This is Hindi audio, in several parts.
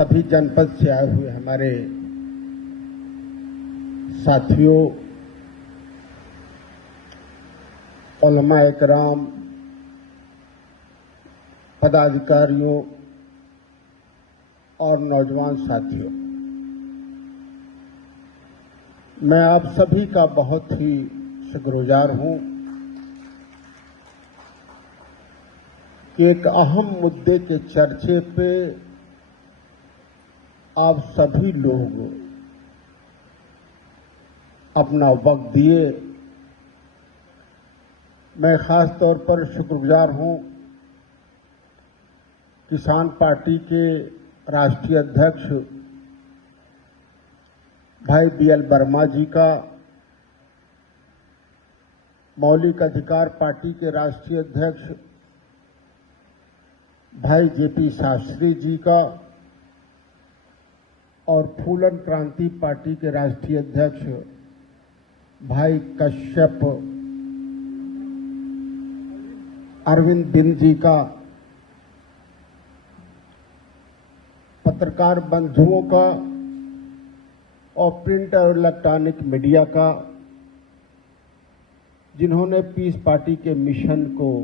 सभी जनपद से आए हुए हमारे साथियों, उलमा इकराम, पदाधिकारियों और नौजवान साथियों, मैं आप सभी का बहुत ही शुक्रगुजार हूं कि एक अहम मुद्दे के चर्चे पे आप सभी लोग अपना वक्त दिए। मैं खास तौर पर शुक्रगुजार हूं किसान पार्टी के राष्ट्रीय अध्यक्ष भाई बीएल वर्मा जी का, मौलिक अधिकार पार्टी के राष्ट्रीय अध्यक्ष भाई जेपी शास्त्री जी का और फूलन क्रांति पार्टी के राष्ट्रीय अध्यक्ष भाई कश्यप अरविंद बिंद जी का, पत्रकार बंधुओं का और प्रिंट और इलेक्ट्रॉनिक मीडिया का, जिन्होंने पीस पार्टी के मिशन को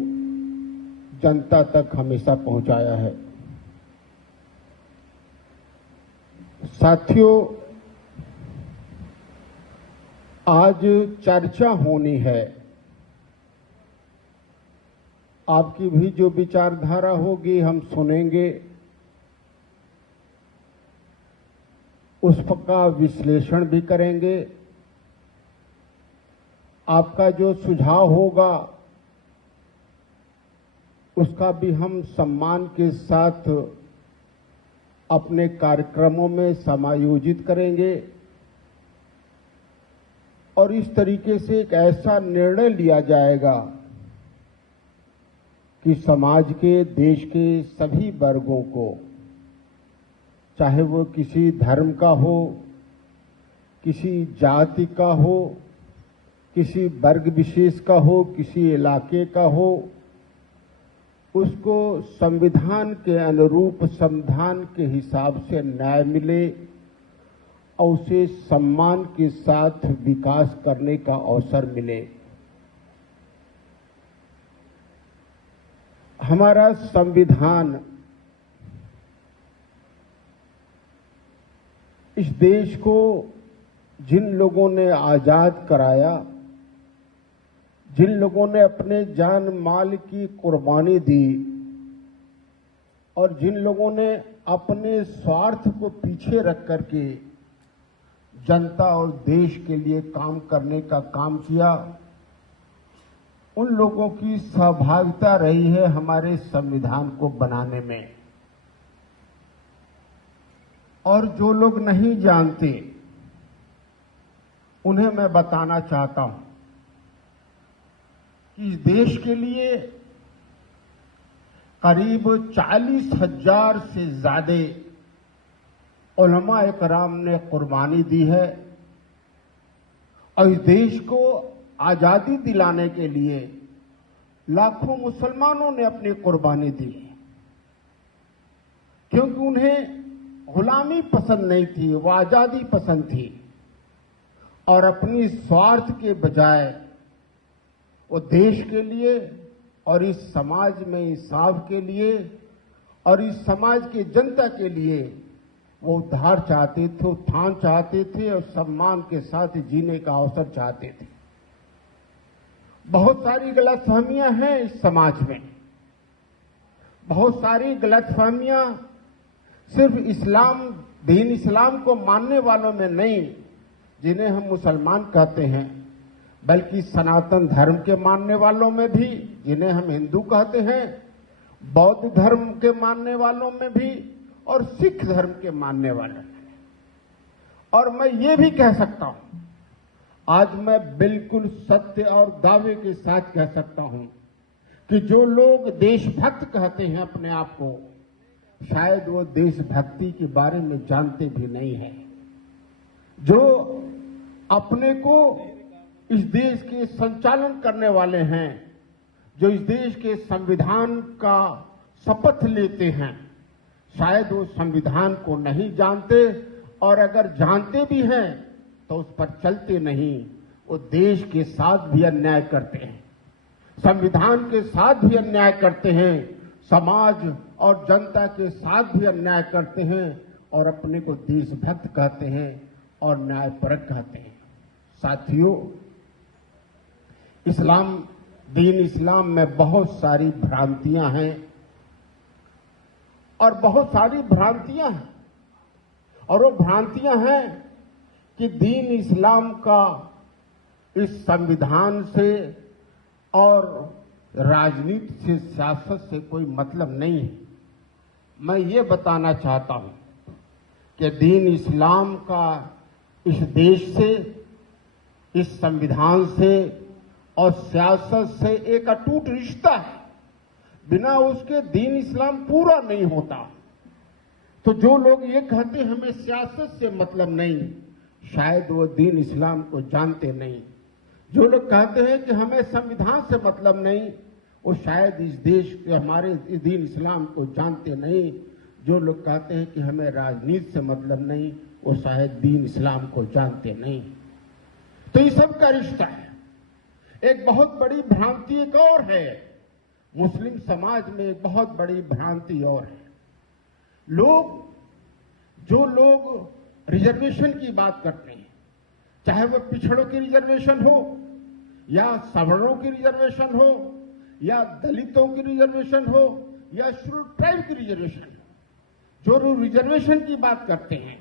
जनता तक हमेशा पहुंचाया है। साथियों, आज चर्चा होनी है। आपकी भी जो विचारधारा होगी हम सुनेंगे, उसका विश्लेषण भी करेंगे। आपका जो सुझाव होगा उसका भी हम सम्मान के साथ अपने कार्यक्रमों में समायोजित करेंगे और इस तरीके से एक ऐसा निर्णय लिया जाएगा कि समाज के, देश के सभी वर्गों को, चाहे वो किसी धर्म का हो, किसी जाति का हो, किसी वर्ग विशेष का हो, किसी इलाके का हो, उसको संविधान के अनुरूप, संविधान के हिसाब से न्याय मिले और उसे सम्मान के साथ विकास करने का अवसर मिले। हमारा संविधान इस देश को जिन लोगों ने आजाद कराया, जिन लोगों ने अपने जान माल की कुर्बानी दी और जिन लोगों ने अपने स्वार्थ को पीछे रख करके जनता और देश के लिए काम करने का काम किया, उन लोगों की सहभागिता रही है हमारे संविधान को बनाने में। और जो लोग नहीं जानते उन्हें मैं बताना चाहता हूं कि इस देश के लिए करीब 40,000 से ज्यादा उलमा इकराम ने कुर्बानी दी है और इस देश को आजादी दिलाने के लिए लाखों मुसलमानों ने अपनी कुर्बानी दी, क्योंकि उन्हें गुलामी पसंद नहीं थी, वो आजादी पसंद थी और अपनी स्वार्थ के बजाय वो देश के लिए और इस समाज में इंसाफ के लिए और इस समाज के जनता के लिए वो उद्धार चाहते थे, उत्थान चाहते थे और सम्मान के साथ जीने का अवसर चाहते थे। बहुत सारी गलतफहमियां हैं इस समाज में, बहुत सारी गलतफहमियां सिर्फ इस्लाम, दीन इस्लाम को मानने वालों में नहीं, जिन्हें हम मुसलमान कहते हैं, बल्कि सनातन धर्म के मानने वालों में भी, जिन्हें हम हिंदू कहते हैं, बौद्ध धर्म के मानने वालों में भी और सिख धर्म के मानने वालों में। और मैं ये भी कह सकता हूं, आज मैं बिल्कुल सत्य और दावे के साथ कह सकता हूं कि जो लोग देशभक्त कहते हैं अपने आप को, शायद वो देशभक्ति के बारे में जानते भी नहीं हैं। जो अपने को इस देश के संचालन करने वाले हैं, जो इस देश के संविधान का शपथ लेते हैं, शायद वो संविधान को नहीं जानते, और अगर जानते भी हैं तो उस पर चलते नहीं। वो देश के साथ भी अन्याय करते हैं, संविधान के साथ भी अन्याय करते हैं, समाज और जनता के साथ भी अन्याय करते हैं, और अपने को देशभक्त कहते हैं और न्यायपरक कहते हैं। साथियों, दीन इस्लाम में बहुत सारी भ्रांतियां हैं, और बहुत सारी भ्रांतियां हैं, और वो भ्रांतियां हैं कि दीन इस्लाम का इस संविधान से और राजनीति से, सियासत से कोई मतलब नहीं है। मैं ये बताना चाहता हूं कि दीन इस्लाम का इस देश से, इस संविधान से और सियासत से एक अटूट रिश्ता है। बिना उसके दीन इस्लाम पूरा नहीं होता। तो जो लोग ये कहते हैं हमें सियासत से मतलब नहीं, शायद वो दीन इस्लाम को जानते नहीं। जो लोग कहते हैं कि हमें संविधान से मतलब नहीं, वो शायद इस देश के, हमारे इस दीन इस्लाम को जानते नहीं। जो लोग कहते हैं कि हमें राजनीति से मतलब नहीं, वो शायद दीन इस्लाम को जानते नहीं। तो ये सब का रिश्ता है। एक बहुत बड़ी भ्रांति एक और है, मुस्लिम समाज में एक बहुत बड़ी भ्रांति और है। जो लोग रिजर्वेशन की बात करते हैं, चाहे वो पिछड़ों की रिजर्वेशन हो, या सवर्णों की रिजर्वेशन हो, या दलितों की रिजर्वेशन हो, या शेड्यूल ट्राइब की रिजर्वेशन हो, जो लोग रिजर्वेशन की बात करते हैं,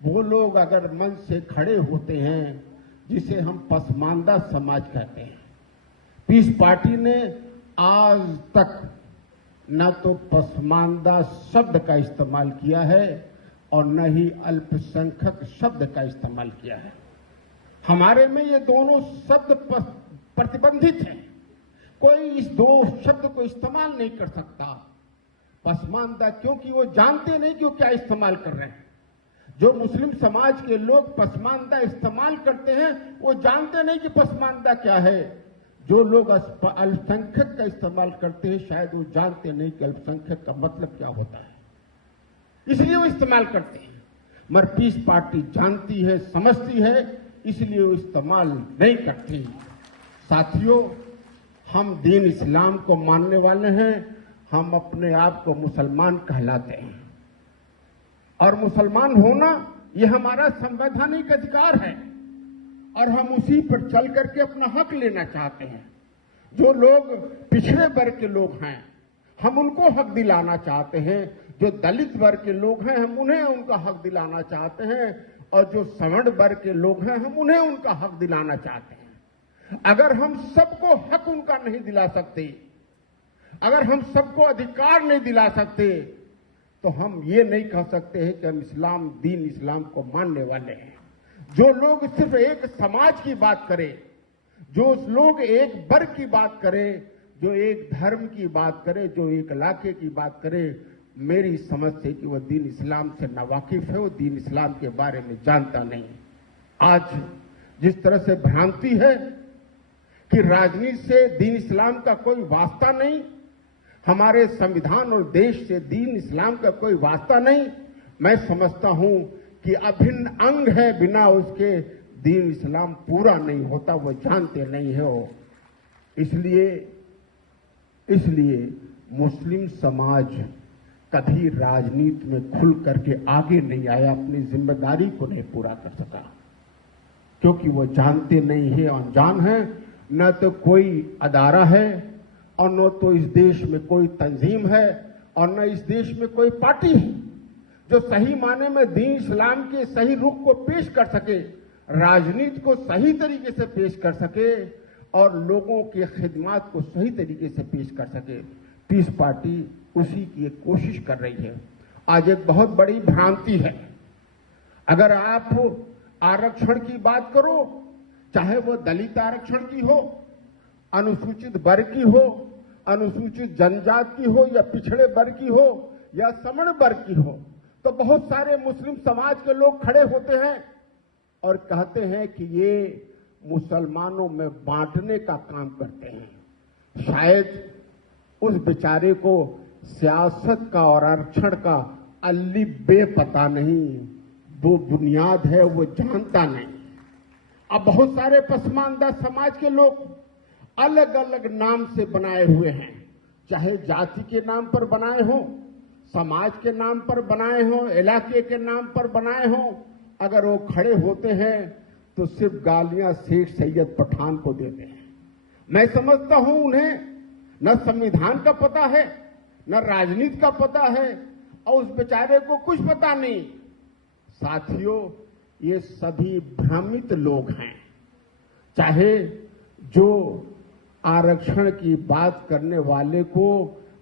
वो लोग अगर मन से खड़े होते हैं, जिसे हम पसमानदा समाज कहते हैं। पीस पार्टी ने आज तक न तो पसमानदा शब्द का इस्तेमाल किया है और न ही अल्पसंख्यक शब्द का इस्तेमाल किया है। हमारे में ये दोनों शब्द प्रतिबंधित हैं। कोई इस दो शब्द को इस्तेमाल नहीं कर सकता। पसमानदा, क्योंकि वो जानते नहीं कि वो क्या इस्तेमाल कर रहे हैं। जो मुस्लिम समाज के लोग पसमानदा इस्तेमाल करते हैं, वो जानते नहीं कि पसमानदा क्या है। जो लोग अल्पसंख्यक का इस्तेमाल करते हैं, शायद वो जानते नहीं कि अल्पसंख्यक का मतलब क्या होता है, इसलिए वो इस्तेमाल करते हैं। मगर पीस पार्टी जानती है, समझती है, इसलिए वो इस्तेमाल नहीं करती। साथियों, हम दीन इस्लाम को मानने वाले हैं। हम अपने आप को मुसलमान कहलाते हैं, और मुसलमान होना यह हमारा संवैधानिक अधिकार है, और हम उसी पर चल करके अपना हक लेना चाहते हैं। जो लोग पिछड़े वर्ग के लोग हैं, हम उनको हक दिलाना चाहते हैं। जो दलित वर्ग के लोग हैं, हम उन्हें उनका हक दिलाना चाहते हैं, और जो सवर्ण वर्ग के लोग हैं, हम उन्हें उनका हक दिलाना चाहते हैं। अगर हम सबको हक उनका नहीं दिला सकते, अगर हम सबको अधिकार नहीं दिला सकते, तो हम ये नहीं कह सकते हैं कि हम दीन इस्लाम को मानने वाले हैं। जो लोग सिर्फ एक समाज की बात करें, जो लोग एक वर्ग की बात करें, जो एक धर्म की बात करे, जो एक इलाके की बात करे, मेरी समझ से कि वह दीन इस्लाम से नावाकिफ है, वो दीन इस्लाम के बारे में जानता नहीं। आज जिस तरह से भ्रांति है कि राजनीति से दीन इस्लाम का कोई वास्ता नहीं, हमारे संविधान और देश से दीन इस्लाम का कोई वास्ता नहीं, मैं समझता हूं कि अभिन्न अंग है, बिना उसके दीन इस्लाम पूरा नहीं होता। वो जानते नहीं है वो। इसलिए मुस्लिम समाज कभी राजनीति में खुल करके आगे नहीं आया, अपनी जिम्मेदारी को नहीं पूरा कर सका, क्योंकि वो जानते नहीं है, अनजान है। न तो कोई अदारा है, और न तो इस देश में कोई तंजीम है, और न इस देश में कोई पार्टी है जो सही माने में दीन इस्लाम के सही रुख को पेश कर सके, राजनीति को सही तरीके से पेश कर सके, और लोगों के खिदमात को सही तरीके से पेश कर सके। पीस पार्टी उसी की एक कोशिश कर रही है। आज एक बहुत बड़ी भ्रांति है, अगर आप आरक्षण की बात करो, चाहे वो दलित आरक्षण की हो, अनुसूचित वर्ग की हो, अनुसूचित जनजाति की हो, या पिछड़े वर्ग की हो, या सवर्ण वर्ग की हो, तो बहुत सारे मुस्लिम समाज के लोग खड़े होते हैं और कहते हैं कि ये मुसलमानों में बांटने का काम करते हैं। शायद उस बेचारे को सियासत का और आरक्षण का अल्ली बे पता नहीं, वो बुनियाद है वो जानता नहीं। अब बहुत सारे पसमानदा समाज के लोग अलग अलग नाम से बनाए हुए हैं, चाहे जाति के नाम पर बनाए हों, समाज के नाम पर बनाए हों, इलाके के नाम पर बनाए हों। अगर वो खड़े होते हैं तो सिर्फ गालियां शेख सैयद पठान को देते हैं। मैं समझता हूं उन्हें न संविधान का पता है, न राजनीति का पता है, और उस बेचारे को कुछ पता नहीं। साथियों, ये सभी भ्रमित लोग हैं। चाहे जो आरक्षण की बात करने वाले को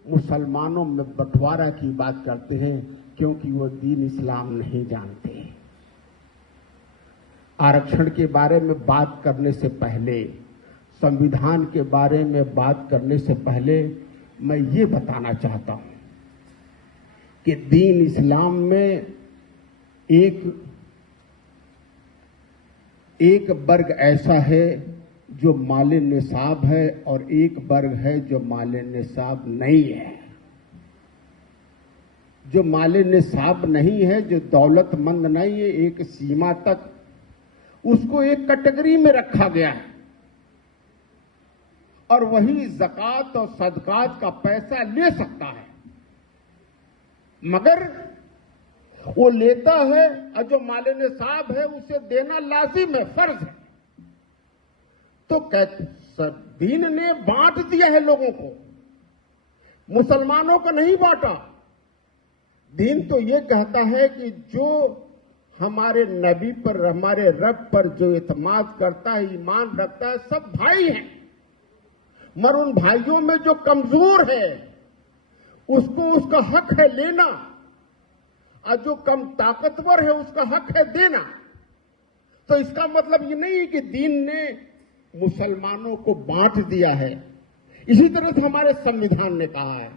मुसलमानों में बंटवारा की बात करते हैं, क्योंकि वो दीन इस्लाम नहीं जानते। आरक्षण के बारे में बात करने से पहले, संविधान के बारे में बात करने से पहले मैं ये बताना चाहता हूं कि दीन इस्लाम में एक वर्ग ऐसा है जो माले निसाब है और एक वर्ग है जो माले निसाब नहीं है। जो माले निसाब नहीं है, जो दौलतमंद नहीं है, एक सीमा तक उसको एक कैटेगरी में रखा गया है, और वही ज़कात और सदकात का पैसा ले सकता है, मगर वो लेता है, और जो माले निसाब है उसे देना लाजिम है, फर्ज है। तो दीन ने बांट दिया है लोगों को, मुसलमानों को नहीं बांटा। दीन तो ये कहता है कि जो हमारे नबी पर, हमारे रब पर जो इत्माद करता है, ईमान रखता है, सब भाई हैं, मगर उन भाइयों में जो कमजोर है उसको उसका हक है लेना, और जो कम ताकतवर है उसका हक है देना। तो इसका मतलब ये नहीं है कि दीन ने मुसलमानों को बांट दिया है। इसी तरह से हमारे संविधान ने कहा है,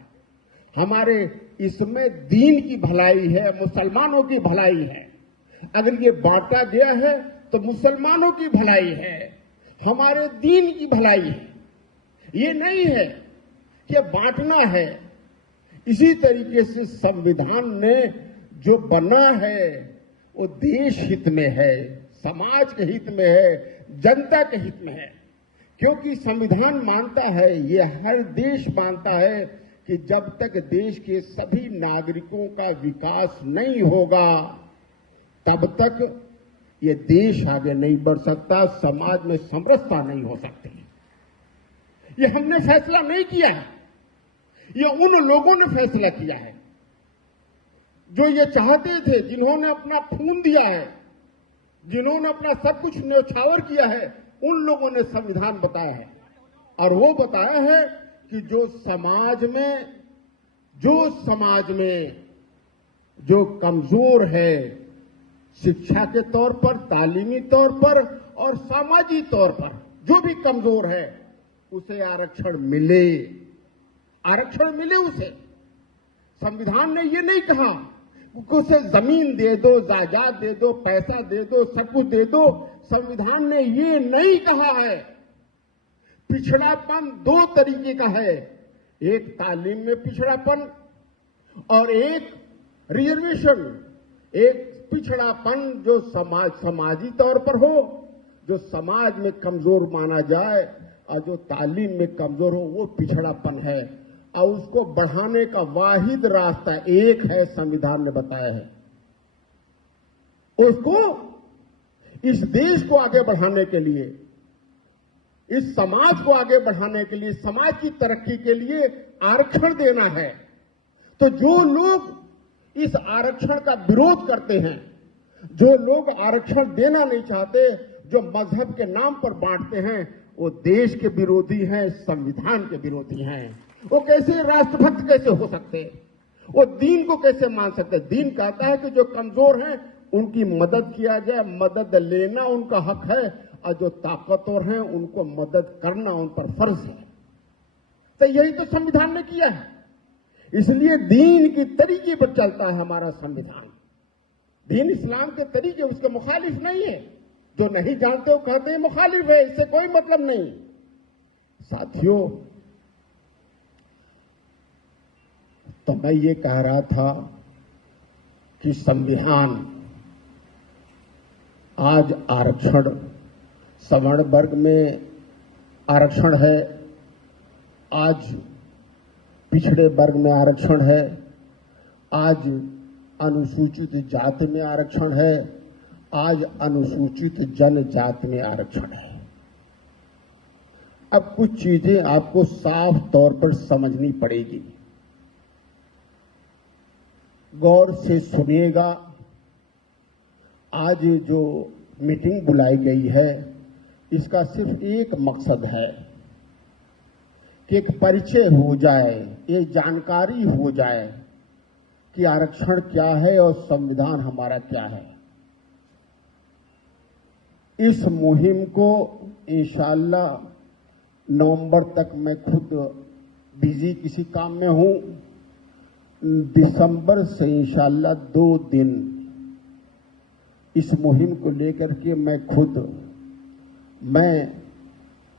हमारे इसमें दीन की भलाई है, मुसलमानों की भलाई है। अगर ये बांटा गया है तो मुसलमानों की भलाई है, हमारे दीन की भलाई है। ये नहीं है कि बांटना है। इसी तरीके से संविधान ने जो बना है वो देश हित में है, समाज के हित में है, जनता के हित में है। क्योंकि संविधान मानता है, ये हर देश मानता है कि जब तक देश के सभी नागरिकों का विकास नहीं होगा तब तक ये देश आगे नहीं बढ़ सकता, समाज में समरसता नहीं हो सकती। ये हमने फैसला नहीं किया है, ये उन लोगों ने फैसला किया है जो ये चाहते थे, जिन्होंने अपना खून दिया है, जिन्होंने अपना सब कुछ न्यौछावर किया है। उन लोगों ने संविधान बताया है, और वो बताया है कि जो समाज में जो कमजोर है, शिक्षा के तौर पर, तालीमी तौर पर और सामाजिक तौर पर जो भी कमजोर है, उसे आरक्षण मिले, आरक्षण मिले उसे। संविधान ने ये नहीं कहा कि उसे जमीन दे दो, जायदाद दे दो, पैसा दे दो, सब कुछ दे दो। संविधान ने ये नहीं कहा है। पिछड़ापन दो तरीके का है, एक तालीम में पिछड़ापन और एक रिजर्वेशन। एक पिछड़ापन जो समाजी तौर पर हो, जो समाज में कमजोर माना जाए, और जो तालीम में कमजोर हो, वो पिछड़ापन है। और उसको बढ़ाने का वाहिद रास्ता एक है, संविधान ने बताया है। उसको, इस देश को आगे बढ़ाने के लिए, इस समाज को आगे बढ़ाने के लिए, समाज की तरक्की के लिए आरक्षण देना है। तो जो लोग इस आरक्षण का विरोध करते हैं, जो लोग आरक्षण देना नहीं चाहते, जो मजहब के नाम पर बांटते हैं, वो देश के विरोधी हैं, संविधान के विरोधी हैं। वो कैसे राष्ट्रभक्त कैसे हो सकते, वो दीन को कैसे मान सकते। दीन कहता है कि जो कमजोर हैं उनकी मदद किया जाए, मदद लेना उनका हक है, और जो ताकतवर हैं उनको मदद करना उन पर फर्ज है। तो यही तो संविधान ने किया है। इसलिए दीन की तरीके पर चलता है हमारा संविधान। दीन इस्लाम के तरीके उसके मुखालिफ नहीं है। जो नहीं जानते वो कहते हैं मुखालिफ है, इससे कोई मतलब नहीं। साथियों, तो मैं ये कह रहा था कि संविधान आज आरक्षण, सवर्ण वर्ग में आरक्षण है, आज पिछड़े वर्ग में आरक्षण है, आज अनुसूचित जाति में आरक्षण है, आज अनुसूचित जनजाति में आरक्षण है। अब कुछ चीजें आपको साफ तौर पर समझनी पड़ेगी, गौर से सुनिएगा। आज जो मीटिंग बुलाई गई है, इसका सिर्फ एक मकसद है कि एक परिचय हो जाए, एक जानकारी हो जाए कि आरक्षण क्या है और संविधान हमारा क्या है। इस मुहिम को इंशाअल्लाह नवंबर तक मैं खुद बिजी किसी काम में हूं, दिसंबर से इंशाअल्लाह 2 दिन इस मुहिम को लेकर के मैं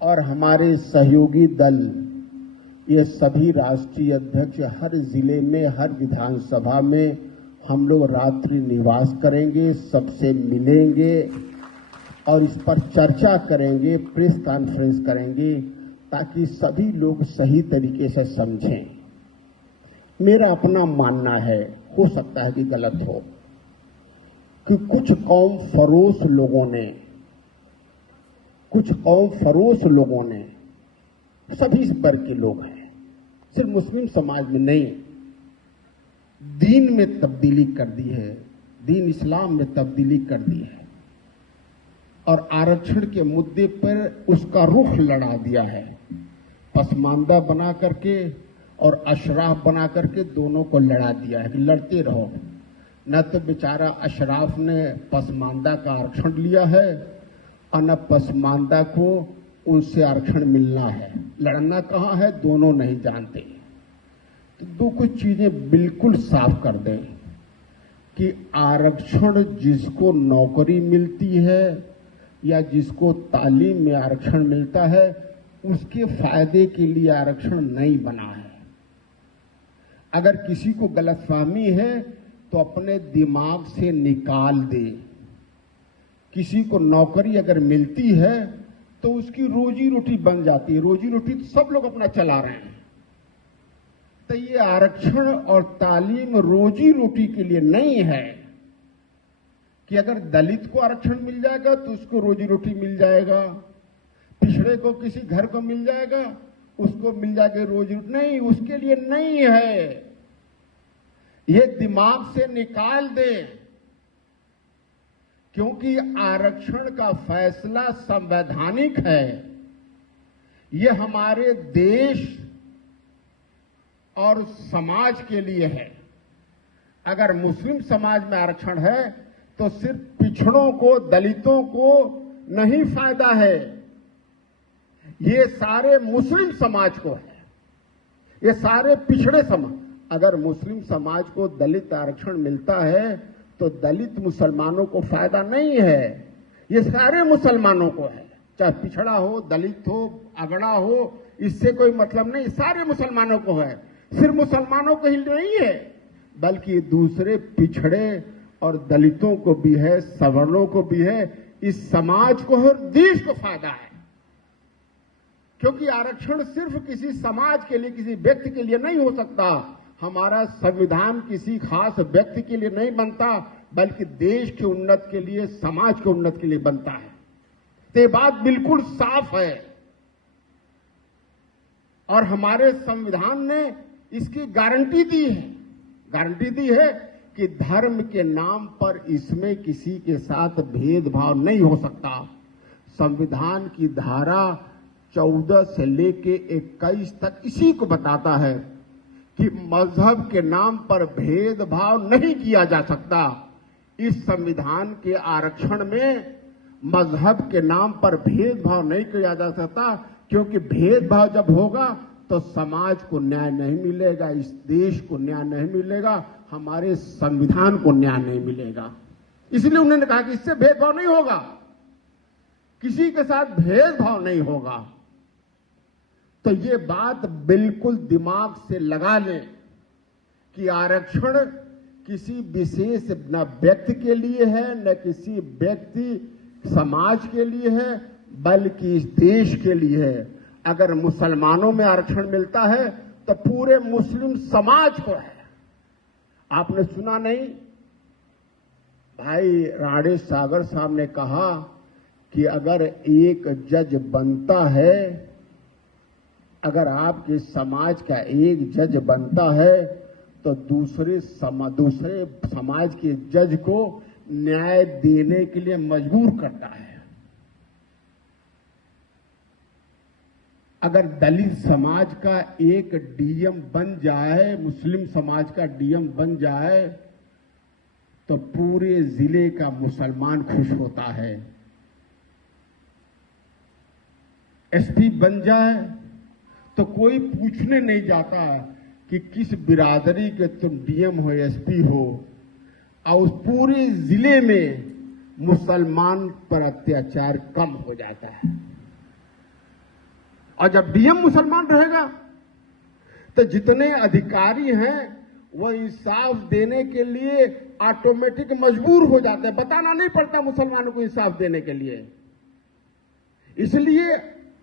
और हमारे सहयोगी दल, ये सभी राष्ट्रीय अध्यक्ष हर जिले में, हर विधानसभा में हम लोग रात्रि निवास करेंगे, सबसे मिलेंगे और इस पर चर्चा करेंगे, प्रेस कॉन्फ्रेंस करेंगे, ताकि सभी लोग सही तरीके से समझें। मेरा अपना मानना है, हो सकता है कि गलत हो, कि कुछ कौम फरोश लोगों ने, सभी वर्ग के लोग हैं, सिर्फ मुस्लिम समाज में नहीं, दीन में तब्दीली कर दी है, दीन इस्लाम में तब्दीली कर दी है और आरक्षण के मुद्दे पर उसका रुख लड़ा दिया है। पसमानदा बना करके और अशराफ बना करके दोनों को लड़ा दिया है कि लड़ते रहो। न तो बेचारा अशराफ ने पसमानदा का आरक्षण लिया है और न पसमानदा को उनसे आरक्षण मिलना है। लड़ना कहाँ है, दोनों नहीं जानते। तो दो कुछ चीजें बिल्कुल साफ कर दें कि आरक्षण जिसको नौकरी मिलती है या जिसको तालीम में आरक्षण मिलता है, उसके फायदे के लिए आरक्षण नहीं बना है। अगर किसी को गलतफहमी है तो अपने दिमाग से निकाल दे। किसी को नौकरी अगर मिलती है तो उसकी रोजी रोटी बन जाती है, रोजी रोटी तो सब लोग अपना चला रहे हैं। तो ये आरक्षण और तालीम रोजी रोटी के लिए नहीं है कि अगर दलित को आरक्षण मिल जाएगा तो उसको रोजी रोटी मिल जाएगा, पिछड़े को किसी घर को मिल जाएगा उसको मिल जाएगी रोजी रोटी, नहीं, उसके लिए नहीं है। ये दिमाग से निकाल दे, क्योंकि आरक्षण का फैसला संवैधानिक है। ये हमारे देश और समाज के लिए है। अगर मुस्लिम समाज में आरक्षण है तो सिर्फ पिछड़ों को, दलितों को नहीं फायदा है, ये सारे मुस्लिम समाज को है, ये सारे पिछड़े समाज। अगर मुस्लिम समाज को दलित आरक्षण मिलता है तो दलित मुसलमानों को फायदा नहीं है, ये सारे मुसलमानों को है, चाहे पिछड़ा हो, दलित हो, अगड़ा हो, इससे कोई मतलब नहीं, सारे मुसलमानों को है। सिर्फ मुसलमानों को ही नहीं है, बल्कि दूसरे पिछड़े और दलितों को भी है, सवर्णों को भी है, इस समाज को और देश को फायदा है। क्योंकि आरक्षण सिर्फ किसी समाज के लिए, किसी व्यक्ति के लिए नहीं हो सकता। हमारा संविधान किसी खास व्यक्ति के लिए नहीं बनता, बल्कि देश के उन्नति के लिए, समाज के उन्नति के लिए बनता है। तो ये बात बिल्कुल साफ है और हमारे संविधान ने इसकी गारंटी दी है कि धर्म के नाम पर इसमें किसी के साथ भेदभाव नहीं हो सकता। संविधान की धारा 14 से लेके 21 तक इसी को बताता है कि मजहब के नाम पर भेदभाव नहीं किया जा सकता। इस संविधान के आरक्षण में मजहब के नाम पर भेदभाव नहीं किया जा सकता, क्योंकि भेदभाव जब होगा तो समाज को न्याय नहीं मिलेगा, इस देश को न्याय नहीं मिलेगा, हमारे संविधान को न्याय नहीं मिलेगा। इसलिए उन्होंने कहा कि इससे भेदभाव नहीं होगा, किसी के साथ भेदभाव नहीं होगा। तो ये बात बिल्कुल दिमाग से लगा लें कि आरक्षण किसी विशेष न व्यक्ति के लिए है, न किसी व्यक्ति समाज के लिए है, बल्कि इस देश के लिए है। अगर मुसलमानों में आरक्षण मिलता है तो पूरे मुस्लिम समाज को है। आपने सुना नहीं, भाई राणे सागर साहब ने कहा कि अगर एक जज बनता है, अगर आपके समाज का एक जज बनता है तो दूसरे समाज के जज को न्याय देने के लिए मजबूर करता है। अगर दलित समाज का एक डीएम बन जाए, मुस्लिम समाज का डीएम बन जाए, तो पूरे जिले का मुसलमान खुश होता है। एसपी बन जाए तो कोई पूछने नहीं जाता कि किस बिरादरी के तुम डीएम हो, एसपी हो, और उस पूरे जिले में मुसलमान पर अत्याचार कम हो जाता है। और जब डीएम मुसलमान रहेगा तो जितने अधिकारी हैं वो इंसाफ देने के लिए ऑटोमेटिक मजबूर हो जाते हैं, बताना नहीं पड़ता मुसलमानों को इंसाफ देने के लिए। इसलिए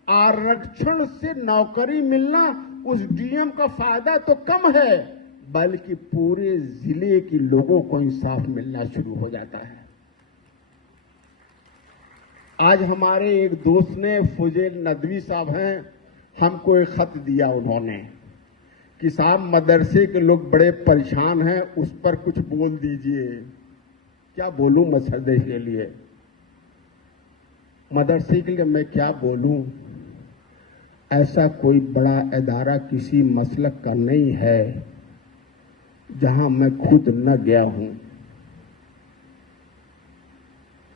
आरक्षण से नौकरी मिलना उस डीएम का फायदा तो कम है, बल्कि पूरे जिले के लोगों को इंसाफ मिलना शुरू हो जाता है। आज हमारे एक दोस्त ने, फुजैल नदवी साहब हैं, हमको एक खत दिया उन्होंने कि साहब मदरसे के लोग बड़े परेशान हैं, उस पर कुछ बोल दीजिए। क्या बोलूं मदरसे के लिए? मदरसे के लिए मैं क्या बोलूं? ऐसा कोई बड़ा इदारा किसी मसलक का नहीं है जहां मैं खुद न गया हूं।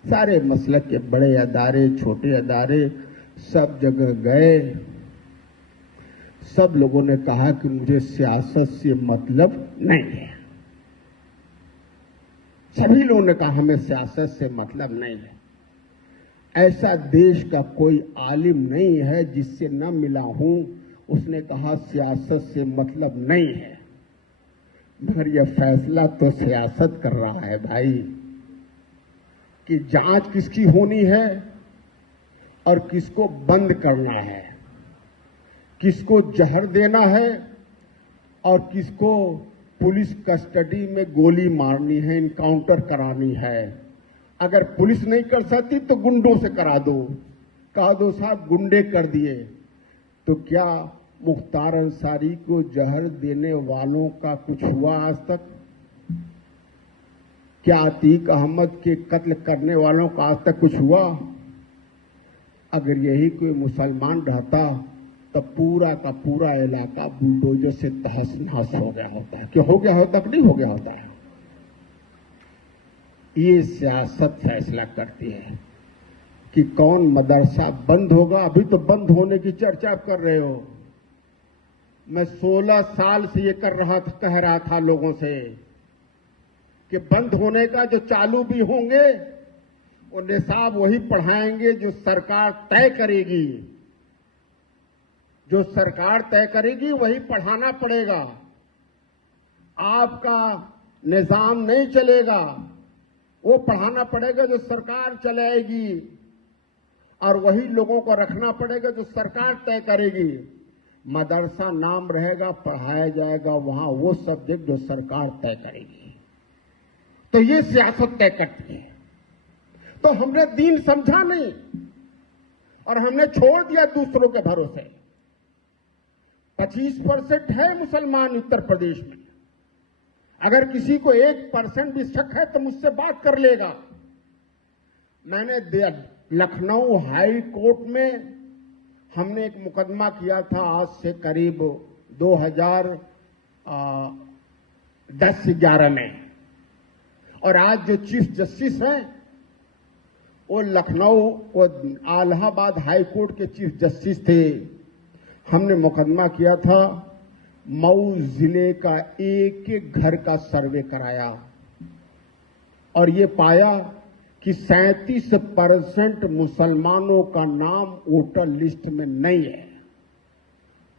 सारे मसलक के बड़े अदारे, छोटे अदारे, सब जगह गए। सब लोगों ने कहा कि मुझे सियासत से मतलब नहीं है। सभी लोगों ने कहा हमें सियासत से मतलब नहीं है। ऐसा देश का कोई आलिम नहीं है जिससे न मिला हूं, उसने कहा सियासत से मतलब नहीं है। मगर यह फैसला तो सियासत कर रहा है भाई कि जांच किसकी होनी है और किसको बंद करना है, किसको जहर देना है और किसको पुलिस कस्टडी में गोली मारनी है, इनकाउंटर करानी है। अगर पुलिस नहीं कर सकती तो गुंडों से करा दो, कहा दो साहब गुंडे कर दिए। तो क्या मुख्तार अंसारी को जहर देने वालों का कुछ हुआ आज तक? क्या अतीक अहमद के कत्ल करने वालों का आज तक कुछ हुआ? अगर यही कोई मुसलमान रहता तो पूरा का पूरा इलाका बुलडोजर से तहस नहस हो गया होता। क्या हो गया होता कि नहीं हो गया होता? ये सियासत फैसला करती है कि कौन मदरसा बंद होगा। अभी तो बंद होने की चर्चा आप कर रहे हो। मैं 16 साल से ये कह रहा था लोगों से कि बंद होने का जो चालू भी होंगे वो निसाब वही पढ़ाएंगे जो सरकार तय करेगी। जो सरकार तय करेगी वही पढ़ाना पड़ेगा। आपका निजाम नहीं चलेगा, वो पढ़ाना पड़ेगा जो सरकार चलाएगी, और वही लोगों को रखना पड़ेगा जो सरकार तय करेगी। मदरसा नाम रहेगा, पढ़ाया जाएगा वहां वो सब्जेक्ट जो सरकार तय करेगी। तो ये सियासत तय करती है। तो हमने दीन समझा नहीं और हमने छोड़ दिया दूसरों के भरोसे। 25% है मुसलमान उत्तर प्रदेश में। अगर किसी को 1% भी शक है तो मुझसे बात कर लेगा। मैंने लखनऊ हाई कोर्ट में हमने एक मुकदमा किया था आज से करीब 2010-11 में, और आज जो चीफ जस्टिस हैं वो लखनऊ वो इलाहाबाद हाई कोर्ट के चीफ जस्टिस थे। हमने मुकदमा किया था, मऊ जिले का एक एक घर का सर्वे कराया और ये पाया कि 37% मुसलमानों का नाम वोटर लिस्ट में नहीं है।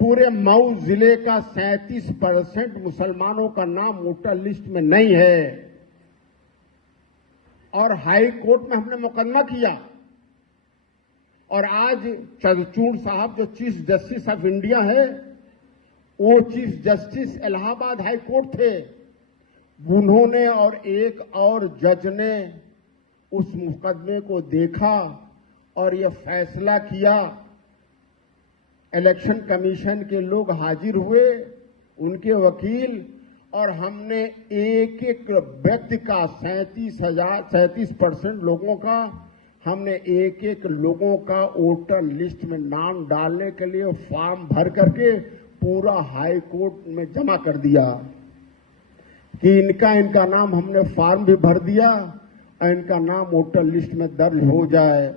पूरे मऊ जिले का 37% मुसलमानों का नाम वोटर लिस्ट में नहीं है। और हाई कोर्ट में हमने मुकदमा किया और आज चंद्रचूड़ साहब जो चीफ जस्टिस ऑफ इंडिया है, वो chief justice Allahabad high court थे, उन्होंने और एक और जज ने उस मुकदमे को देखा और ये फैसला किया। इलेक्शन कमीशन के लोग हाजिर हुए, उनके वकील, और हमने एक एक व्यक्ति का 37% लोगों का हमने एक एक लोगों का वोटर लिस्ट में नाम डालने के लिए फॉर्म भर करके पूरा हाई कोर्ट में जमा कर दिया कि इनका नाम हमने फॉर्म भी भर दिया और इनका नाम वोटर लिस्ट में दर्ज हो जाए।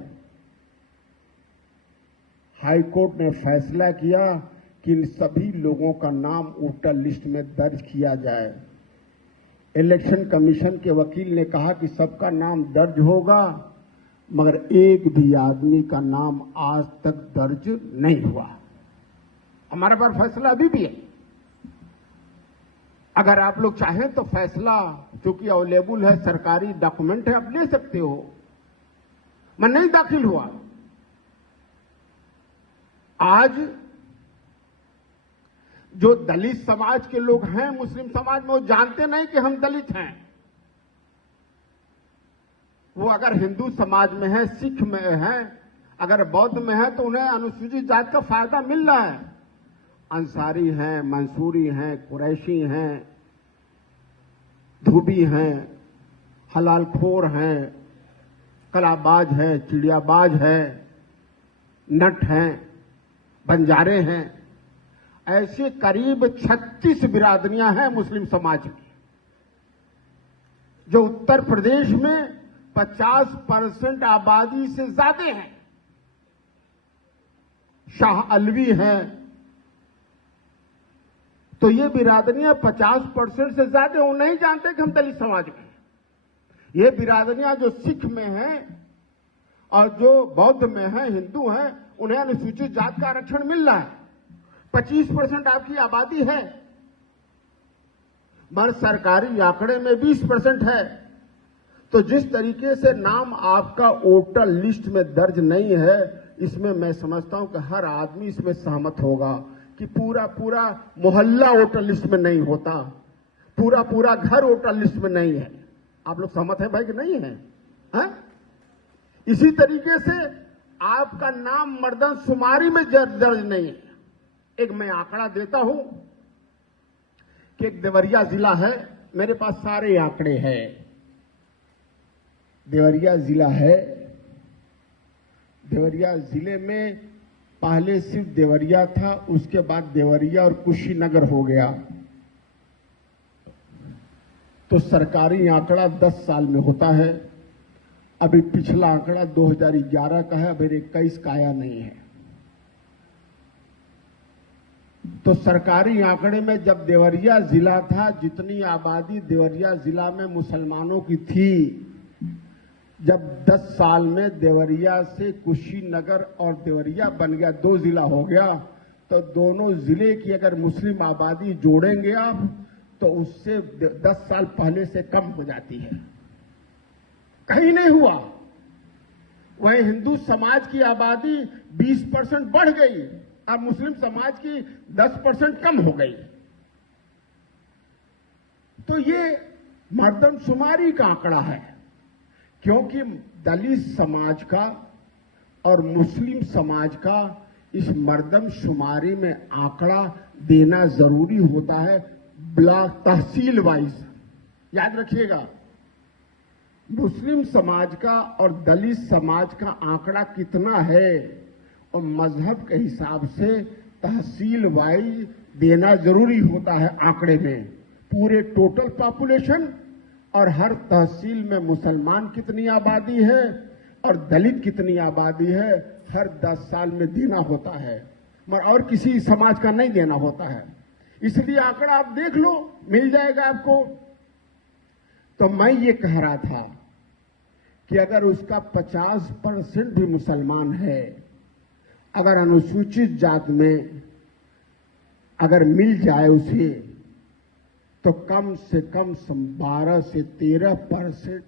हाई कोर्ट ने फैसला किया कि इन सभी लोगों का नाम वोटर लिस्ट में दर्ज किया जाए। इलेक्शन कमीशन के वकील ने कहा कि सबका नाम दर्ज होगा, मगर एक भी आदमी का नाम आज तक दर्ज नहीं हुआ। हमारे पास फैसला अभी भी है। अगर आप लोग चाहें तो फैसला चूंकि अवेलेबल है, सरकारी डॉक्यूमेंट है, आप ले सकते हो। मैं नहीं दाखिल हुआ। आज जो दलित समाज के लोग हैं मुस्लिम समाज में, वो जानते नहीं कि हम दलित हैं। वो अगर हिंदू समाज में है, सिख में है, अगर बौद्ध में है, तो उन्हें अनुसूचित जाति का फायदा मिल रहा है। अंसारी हैं, मंसूरी हैं, कुरैशी हैं, धोबी हैं, हलालखोर हैं, कलाबाज हैं, चिड़ियाबाज हैं, नट हैं, बंजारे हैं। ऐसे करीब 36 बिरादरियां हैं मुस्लिम समाज में, जो उत्तर प्रदेश में 50% आबादी से ज्यादा हैं। शाह अलवी हैं, तो ये बिरादरियां 50% से ज्यादा, वो नहीं जानते कि हम दलित समाज में। ये बिरादरियां जो सिख में हैं और जो बौद्ध में हैं, हिंदू हैं, उन्हें अनुसूचित जाति का आरक्षण मिल रहा है। 25% आपकी आबादी है, मगर सरकारी आंकड़े में 20% है। तो जिस तरीके से नाम आपका वोटर लिस्ट में दर्ज नहीं है, इसमें मैं समझता हूं कि हर आदमी इसमें सहमत होगा कि पूरा पूरा मोहल्ला वोटर लिस्ट में नहीं होता, पूरा पूरा घर वोटर लिस्ट में नहीं है। आप लोग सहमत हैं भाई कि नहीं है? हा? इसी तरीके से आपका नाम मर्दमशुमारी में दर्ज नहीं है। एक मैं आंकड़ा देता हूं कि एक देवरिया जिला है, मेरे पास सारे आंकड़े हैं। देवरिया जिला है, देवरिया जिले में पहले सिर्फ देवरिया था, उसके बाद देवरिया और कुशीनगर हो गया। तो सरकारी आंकड़ा 10 साल में होता है। अभी पिछला आंकड़ा 2011 का है, अभी 21 का आया नहीं है। तो सरकारी आंकड़े में जब देवरिया जिला था, जितनी आबादी देवरिया जिला में मुसलमानों की थी, जब 10 साल में देवरिया से कुशीनगर और देवरिया बन गया, 2 जिला हो गया, तो दोनों जिले की अगर मुस्लिम आबादी जोड़ेंगे आप, तो उससे 10 साल पहले से कम हो जाती है। कहीं नहीं हुआ। वहीं हिंदू समाज की आबादी 20% बढ़ गई और मुस्लिम समाज की 10% कम हो गई। तो ये मर्दमशुमारी का आंकड़ा है, क्योंकि दलित समाज का और मुस्लिम समाज का इस मर्दमशुमारी में आंकड़ा देना जरूरी होता है, ब्लॉक तहसील वाइज। याद रखिएगा, मुस्लिम समाज का और दलित समाज का आंकड़ा कितना है और मजहब के हिसाब से तहसील वाइज देना जरूरी होता है आंकड़े में। पूरे टोटल पॉपुलेशन और हर तहसील में मुसलमान कितनी आबादी है और दलित कितनी आबादी है, हर 10 साल में देना होता है, मगर और किसी समाज का नहीं देना होता है। इसलिए आंकड़ा आप देख लो, मिल जाएगा आपको। तो मैं ये कह रहा था कि अगर उसका 50% भी मुसलमान है, अगर अनुसूचित जात में अगर मिल जाए उसे तो कम से कम 12 से 13%